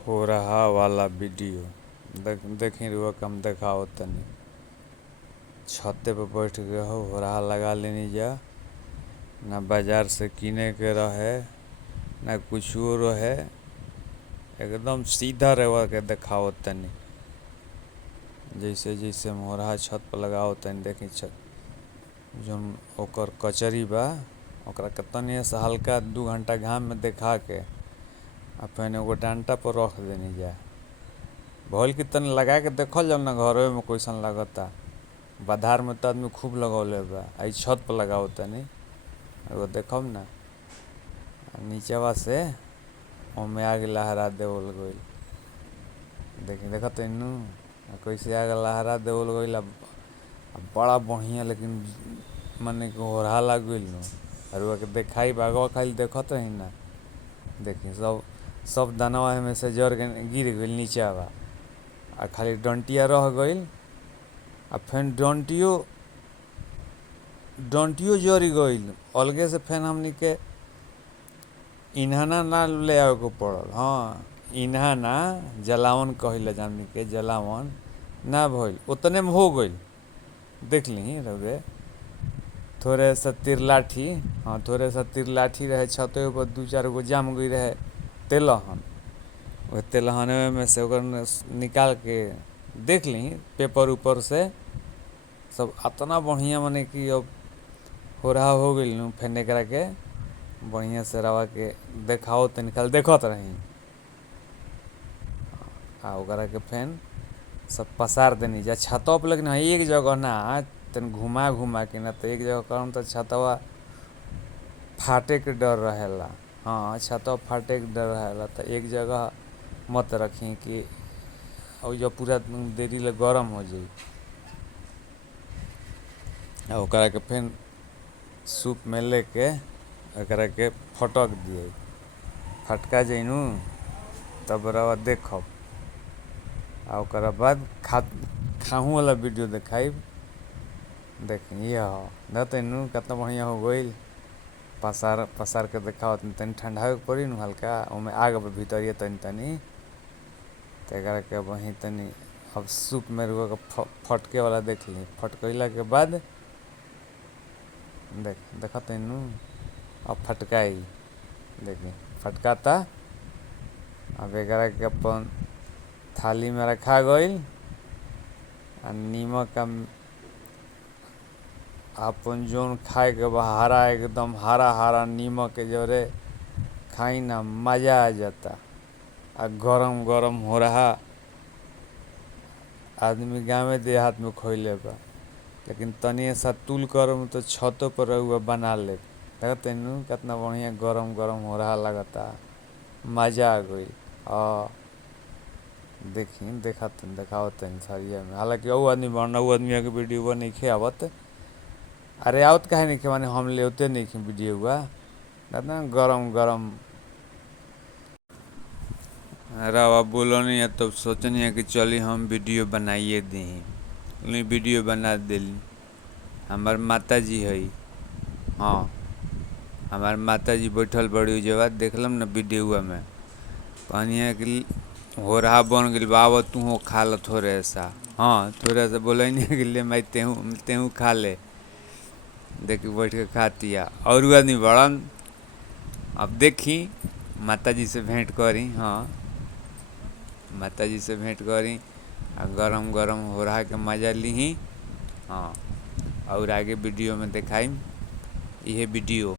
हो रहा वाला वीडियो देखी रुआ कम देखाओ तनी। छते पे बैठ के हो रहा लगा लेनी जा, ना बाजार से किने के रहे ना कुछ रहे, एकदम सीधा रह के देखाओ तनी। जैसे जैसे मोरहा छत पर लगाओ तनी देखी छत जौन ओकर कचरी बा ओकरा के तनी से हल्का 2 घंटा घाम में देखा के आ फिर एगो डांटा पर रख देनी जा। भल की तनी लगा के देखल जाओ ना घरे में कैसन लगता। बाधार में तो आदमी खूब लगौले बा, आई छत पर लगाओ तनी एगो देखम ना नीचवा से ओमे आग लहरा देवल गइल। देखत नु कैसे आग लहरा देवल गइल, बड़ा बढ़िया लेकिन माने कि होरहा लग गइल नु। और के देखाई बागवा खाली देखत रही ना, देखी सब दानवा में से जर के गिर गइल नीचावा आ खाली डंटिया रह गइल। आ फिर डंटियो जरी गइल अलगे से। फिर हमनी के इन्हाना ना ले आवे को पड़ल। हाँ इन्हाना जलावन कहिला हमनी के, जलावन ना भइल उतने में हो गइल। देख ली रउरे थोड़े सा तीर लाठी, हाँ थोड़े सा तीर लाठी रहे छते ऊपर 2-4 गो जाम गई रहे तेलहन। वह तेलहन में से निकाल के देख ली पेपर ऊपर से सब इतना बढ़िया माने कि अब हो रहा हो गई नु। फिर एकरा के बढ़िया से रवा के देखाओ तो निकाल देखत रही आ ओकरा के फिर सब पसार देनी जा छतवा पर। लेकिन एक जगह ना तन घुमा घुमा के ना, तो एक जगह करम तो छतवा फाटे के डर रहेला। हाँ छतवा फाटे के डर रहेला तो एक जगह मत रखी कि और जो पूरा देरी ले गरम हो जाई। ओकरा के फिर सूप में लेके ओकरा के फटक दिए, फटका जाइनु तब रवा देखब। आ ओकरा बाद खाहू वाला वीडियो देखाई। देखी ये नु कितना बढ़िया हो गइल। पसार के देखाओ तनी ठंडा पड़ी नु हल्का, ओमे आग भीतर तनी तो एकरा के वहीं तनी अब सूप में रुआ के फटके वाला देख ली। फटकैला के बाद देखत नु अब फटकाई, देखी फटकाता। अब एकरा के अपन थाली में रखा गइल आ नीमक अपन जोन खाए के हरा एकदम हरा हरा नीमक के जोरे खाई ना मजा आ जाता। आ गरम गरम हो रहा आदमी गाँव देहात में खोइले बा, लेकिन तनी सा तुल करम तो छतों पर रहुआ बना ले। देखते नु कितना बढ़िया गरम गरम हो रहा लगता, मजा आ गई। देखी देखाओ तनी सरिया में। हालांकि वो आदमी के वीडियो नहीं खे आवत। अरे आवत काहे नहीं खे माने हम लेते नहीं खे वीडियो हुआ ना गरम गरम रवा बोलो नहीं है तो सोचनी है कि चली हम वीडियो बनाइए दी। वीडियो बना दिली। हमार माता जी है, हाँ हमार माता जी बैठल बड़ी जगह देखलम ना वीडियो में, कहनी है कि हो रहा बन गई बाबा तू हो खा ल थोड़े सा। हाँ थोड़ा सा बोले नहीं कि ले मैं तेहू खा ले। देखी बैठ के खाती है और आदमी बड़न। अब देखी माता जी से भेंट करी, हाँ माता जी से भेंट करी आ गरम गरम हो रहा के मजा ली। हाँ और आगे वीडियो में दिखाई यह वीडियो।